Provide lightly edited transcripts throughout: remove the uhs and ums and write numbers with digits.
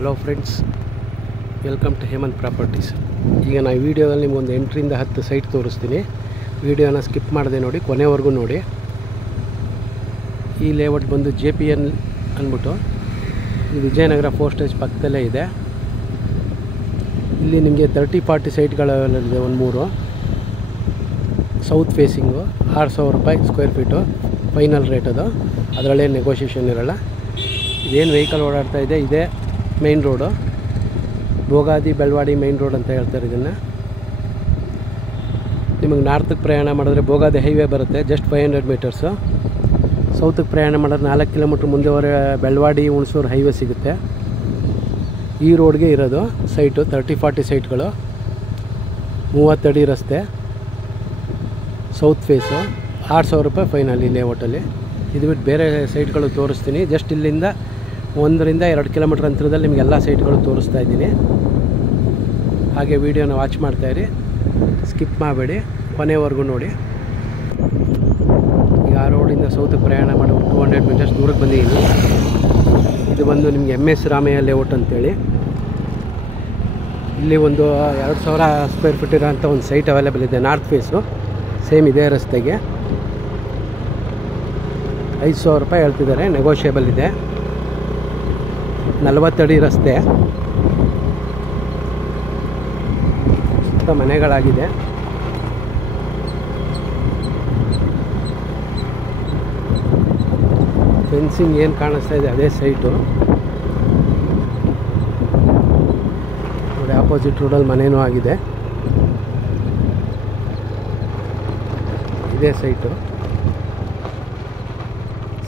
Hello friends, welcome to Hemanth properties. ಈಗ ನಾನು ಈ ವಿಡಿಯೋದಲ್ಲಿ ನಿಮ್ಗೊಂದು 8 ರಿಂದ 10 ಸೈಟ್ ತೋರಿಸ್ತೀನಿ. ವಿಡಿಯೋನ ಸ್ಕಿಪ್ ಮಾಡದೆ ನೋಡಿ, ಕೊನೆವರೆಗೂ ನೋಡಿ. ಈ ಲೇಔಟ್ ಬಂದು JPN ಅಂದ್ಬಿಟ್ಟು ಇದು ವಿಜಯನಗರ ಪೋಸ್ಟೇಜ್ ಪಕ್ಕದಲ್ಲೇ ಇದೆ. ಇಲ್ಲಿ ನಿಮಗೆ 30-40 ಸೈಟ್ಗಳಿದೆ. ಒಂದು 3 ಸೌತ್ ಫೇಸಿಂಗು, 6,000 ರೂಪಾಯಿ ಸ್ಕ್ವೇರ್ ಫೀಟು ಫೈನಲ್ ರೇಟ್. ಅದರಲ್ಲೇ ನೆಗೋಷಿಯೇಷನ್ ಇರೋಲ್ಲ. ಇದೇನು ವೆಹಿಕಲ್ ಓಡಾಡ್ತಾ ಇದೆ ಇದೇ main road, Bhogadi Belavadi main road ಅಂತ ಹೇಳ್ತಾರೆ ಇದನ್ನು. ನಿಮಗೆ ನಾರ್ತಿಗೆ ಪ್ರಯಾಣ ಮಾಡಿದ್ರೆ ಭೋಗಾದಿ ಹೈವೇ ಬರುತ್ತೆ, ಜಸ್ಟ್ 500 ಮೀಟರ್ಸು. ಸೌತಿಗೆ ಪ್ರಯಾಣ ಮಾಡಿದ್ರೆ 4 ಕಿಲೋಮೀಟ್ರ್ ಮುಂದೆ ಬೆಳವಾಡಿ ಹುಣಸೂರು ಹೈವೇ ಸಿಗುತ್ತೆ. ಈ ರೋಡ್ಗೆ ಇರೋದು ಸೈಟು 30-40 ಸೈಟ್ಗಳು, 30 ಅಡಿ ರಸ್ತೆ, ಸೌತ್ ಫೇಸು, 6,000 ರೂಪಾಯಿ ಫೈನಲ್ ಈ ಲೇಔಟಲ್ಲಿ. ಇದು ಬಿಟ್ಟು ಬೇರೆ ಸೈಟ್ಗಳು ತೋರಿಸ್ತೀನಿ. ಜಸ್ಟ್ ಇಲ್ಲಿಂದ 1 ರಿಂದ 2 ಕಿಲೋಮೀಟ್ರ್ ಅಂತರದಲ್ಲಿ ನಿಮಗೆಲ್ಲ ಸೈಟ್ಗಳು ತೋರಿಸ್ತಾ ಇದ್ದೀನಿ. ಹಾಗೆ ವಿಡಿಯೋನ ವಾಚ್ ಮಾಡ್ತಾಯಿರಿ, ಸ್ಕಿಪ್ ಮಾಡಬೇಡಿ, ಕೊನೆವರೆಗೂ ನೋಡಿ. ಈಗ ಆ ರೋಡಿಂದ ಸೌತಿಗೆ ಪ್ರಯಾಣ ಮಾಡಿ 200 ಮೀಟರ್ಸ್ ದೂರಕ್ಕೆ ಬಂದಿದ್ದೀನಿ. ಇದು ಬಂದು ನಿಮಗೆ MS ರಾಮಯ್ಯ ಲೇಔಟ್ ಅಂತೇಳಿ. ಇಲ್ಲಿ ಒಂದು 2,000 ಸ್ಕ್ವೇರ್ ಫೀಟ್ ಇರೋಂಥ ಒಂದು ಸೈಟ್ ಅವೈಲೇಬಲ್ ಇದೆ, ನಾರ್ತ್ ಫೇಸು, ಸೇಮ್ ಇದೇ ರಸ್ತೆಗೆ. 5,000 ರೂಪಾಯಿ ಹೇಳ್ತಿದ್ದಾರೆ, ನೆಗೋಷಿಯೇಬಲ್ ಇದೆ. 40 ಅಡಿ ರಸ್ತೆ, ಸುತ್ತ ಮನೆಗಳಾಗಿದೆ. ಫೆನ್ಸಿಂಗ್ ಏನು ಕಾಣಿಸ್ತಾ ಇದೆ ಅದೇ ಸೈಟು ನೋಡಿ. ಆಪೋಸಿಟ್ ರೋಡಲ್ಲಿ ಮನೇನೂ ಆಗಿದೆ. ಇದೇ ಸೈಟು,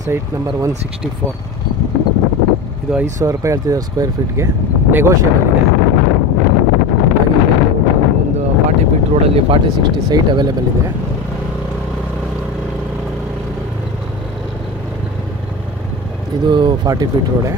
ಸೈಟ್ ನಂಬರ್ 164. ಇದು 5,000 ರೂಪಾಯಿ ಹೇಳ್ತಿದ್ದಾರೆ ಸ್ಕ್ವೇರ್ ಫೀಟ್ಗೆ, ನೆಗೋಷಿಯಬಲ್ ಇದೆ. ಹಾಗೆ ಒಂದು 40 ಫೀಟ್ ರೋಡಲ್ಲಿ 40-60 ಸೈಟ್ ಅವೈಲೇಬಲ್ ಇದೆ. ಇದು 40 ಫೀಟ್ ರೋಡೇ.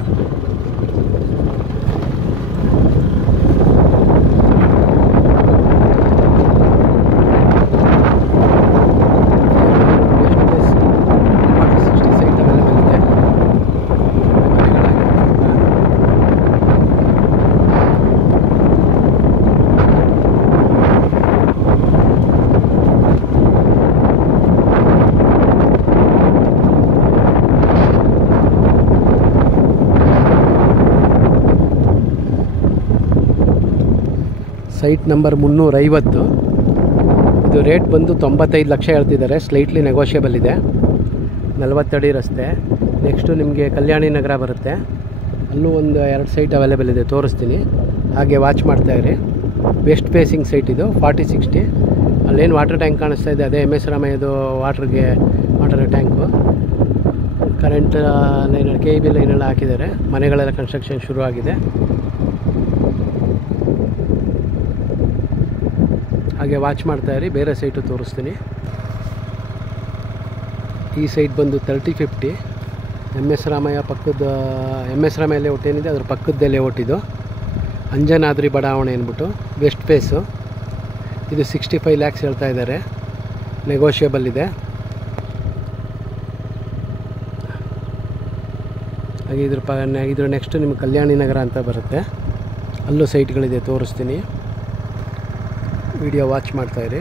Site number 350. ಇದು ರೇಟ್ ಬಂದು 95 ಲಕ್ಷ ಹೇಳ್ತಿದ್ದಾರೆ, ಸ್ಲೈಟ್ಲಿ ನೆಗೋಷಿಯಬಲ್ ಇದೆ. 40 ಅಡಿ ರಸ್ತೆ. ನೆಕ್ಸ್ಟು ನಿಮಗೆ ಕಲ್ಯಾಣಿ ನಗರ ಬರುತ್ತೆ, ಅಲ್ಲೂ ಒಂದು 2 ಸೈಟ್ ಅವೈಲೇಬಲ್ ಇದೆ, ತೋರಿಸ್ತೀನಿ. ಹಾಗೆ ವಾಚ್ ಮಾಡ್ತಾಯಿರಿ. ವೆಸ್ಟ್ ಫೇಸಿಂಗ್ ಸೈಟ್ ಇದು, 40-60. ಅಲ್ಲೇನು ವಾಟರ್ ಟ್ಯಾಂಕ್ ಕಾಣಿಸ್ತಾ ಇದೆ ಅದೇ MS ರಾಮಯ್ಯದು water tank. Current line, KB ಲೈನೆಲ್ಲ ಹಾಕಿದ್ದಾರೆ. ಮನೆಗಳೆಲ್ಲ ಕನ್ಸ್ಟ್ರಕ್ಷನ್ ಶುರು ಆಗಿದೆ. ಹಾಗೆ ವಾಚ್ ಮಾಡ್ತಾಯಿರಿ, ಬೇರೆ ಸೈಟು ತೋರಿಸ್ತೀನಿ. ಈ ಸೈಟ್ ಬಂದು 30-50 MS ರಾಮಯ್ಯ ಪಕ್ಕದ MS ರಾಮಯ್ಯ ಲೇಔಟ್ ಏನಿದೆ ಅದ್ರ ಪಕ್ಕದ ಲೇಔಟ್ ಇದು. ಅಂಜನಾದ್ರಿ ಬಡಾವಣೆ ಅಂದ್ಬಿಟ್ಟು, ವೆಸ್ಟ್ ಫೇಸು. ಇದು 65 ಲ್ಯಾಕ್ಸ್ ಹೇಳ್ತಾ ಇದ್ದಾರೆ, ನೆಗೋಷಿಯಬಲ್ ಇದೆ. ಹಾಗೆ ಇದ್ರ ನೆಕ್ಸ್ಟ್ ನಿಮಗೆ ಕಲ್ಯಾಣಿ ನಗರ ಅಂತ ಬರುತ್ತೆ, ಅಲ್ಲೂ ಸೈಟ್ಗಳಿದೆ, ತೋರಿಸ್ತೀನಿ. ವಿಡಿಯೋ ವಾಚ್ ಮಾಡ್ತಾಯಿರಿ.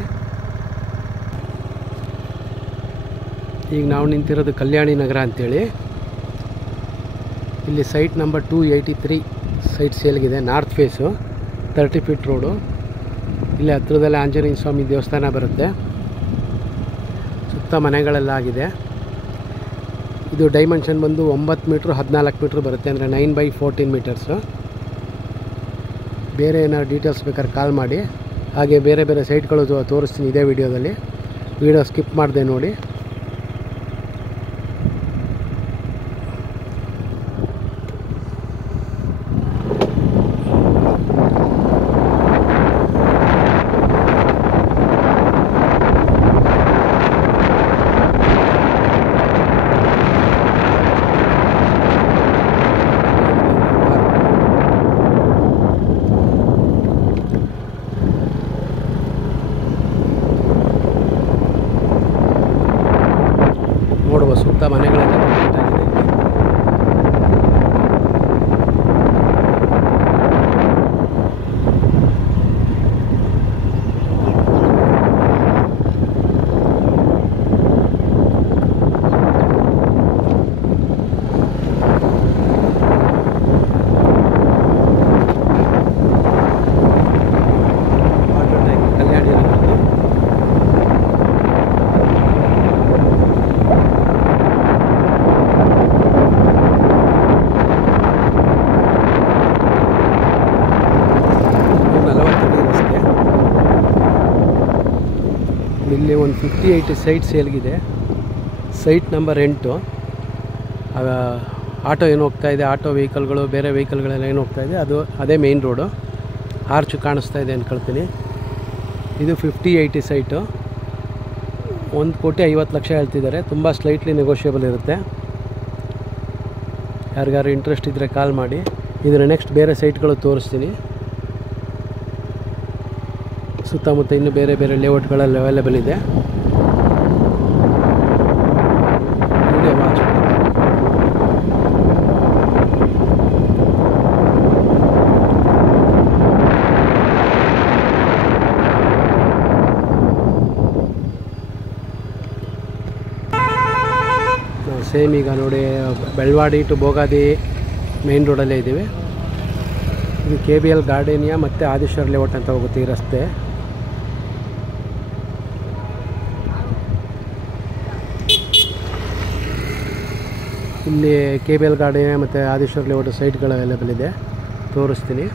ಈಗ ನಾವು ನಿಂತಿರೋದು ಕಲ್ಯಾಣಿ ನಗರ ಅಂಥೇಳಿ. ಇಲ್ಲಿ ಸೈಟ್ ನಂಬರ್ 283 ಸೈಟ್ ಸೇಲ್ಗಿದೆ, ನಾರ್ತ್ ಫೇಸು, 30 ಫೀಟ್ ರೋಡು. ಇಲ್ಲಿ ಹತ್ರದಲ್ಲೇ ಆಂಜನೇಯ ಸ್ವಾಮಿ ದೇವಸ್ಥಾನ ಬರುತ್ತೆ, ಸುತ್ತ ಮನೆಗಳೆಲ್ಲ ಆಗಿದೆ. ಇದು ಡೈಮೆನ್ಷನ್ ಬಂದು 9 ಮೀಟ್ರ್ 14 ಮೀಟ್ರ್ ಬರುತ್ತೆ, ಅಂದರೆ 9/14 ಮೀಟರ್ಸು. ಬೇರೆ ಏನಾದ್ರು ಡೀಟೇಲ್ಸ್ ಬೇಕಾದ್ರೆ ಕಾಲ್ ಮಾಡಿ. ಹಾಗೆ ಬೇರೆ ಬೇರೆ ಸೈಟ್ಗಳು ತೋರಿಸ್ತೀನಿ ಇದೇ ವಿಡಿಯೋದಲ್ಲಿ. ವಿಡಿಯೋ ಸ್ಕಿಪ್ ಮಾಡದೆ ನೋಡಿ. ನೋಡುವ ಸುತ್ತ ಮನೆಗಳೆಲ್ಲ ಕಂಪ್ಲೀಟ್ ಆಗಿದೆ. ಒಂದು 50-80 ಸೈಟ್ ಸೇಲ್ಗಿದೆ. Site number 8. ಆಟೋ ಏನು ಹೋಗ್ತಾಯಿದೆ, ಆಟೋ ವೆಹಿಕಲ್ಗಳು, ಬೇರೆ ವೆಹಿಕಲ್ಗಳೆಲ್ಲ ಏನು ಹೋಗ್ತಾಯಿದೆ ಅದೇ ಮೇಯ್ನ್ ರೋಡು. ಆರ್ಚ್ ಕಾಣಿಸ್ತಾ ಇದೆ ಅಂದ್ಕೊಳ್ತೀನಿ. ಇದು 50-80 ಸೈಟು. 1,50,00,000 ಹೇಳ್ತಿದ್ದಾರೆ. ತುಂಬ ಸ್ಲೈಟ್ಲಿ ನೆಗೋಷಿಯಬಲ್ ಇರುತ್ತೆ. ಯಾರಿಗಾರು ಇಂಟ್ರೆಸ್ಟ್ ಇದ್ದರೆ ಕಾಲ್ ಮಾಡಿ. ಇದರ ನೆಕ್ಸ್ಟ್ ಬೇರೆ ಸೈಟ್ಗಳು ತೋರಿಸ್ತೀನಿ. ಸುತ್ತಮುತ್ತ ಇನ್ನೂ ಬೇರೆ ಬೇರೆ ಲೇಔಟ್ಗಳಲ್ಲಿ ಅವೈಲೇಬಲ್ ಇದೆ. ವಿಡಿಯೋ ವಾಚ್ ಸೇಮ್ ಈಗ ನೋಡಿ, ಬೆಳವಾಡಿ ಟು ಬೋಗಾದಿ ಮೇನ್ ರೋಡಲ್ಲೇ ಇದ್ದೀವಿ. ಇದು KBL ಗಾರ್ಡೇನಿಯಾ ಮತ್ತು ಆದಿಶ್ವರ್ ಲೇಔಟ್ ಅಂತ ಹೋಗುತ್ತೆ ಈ ರಸ್ತೆ. ಇಲ್ಲಿ KBL ಗಾರ್ಡೇನಿಯಾ ಮತ್ತು ಆದಿಶ್ವರ್ ಲೇಔಟ್ ಸೈಟ್ಗಳು ಅವೈಲೇಬಲ್ ಇದೆ, ತೋರಿಸ್ತೀನಿ.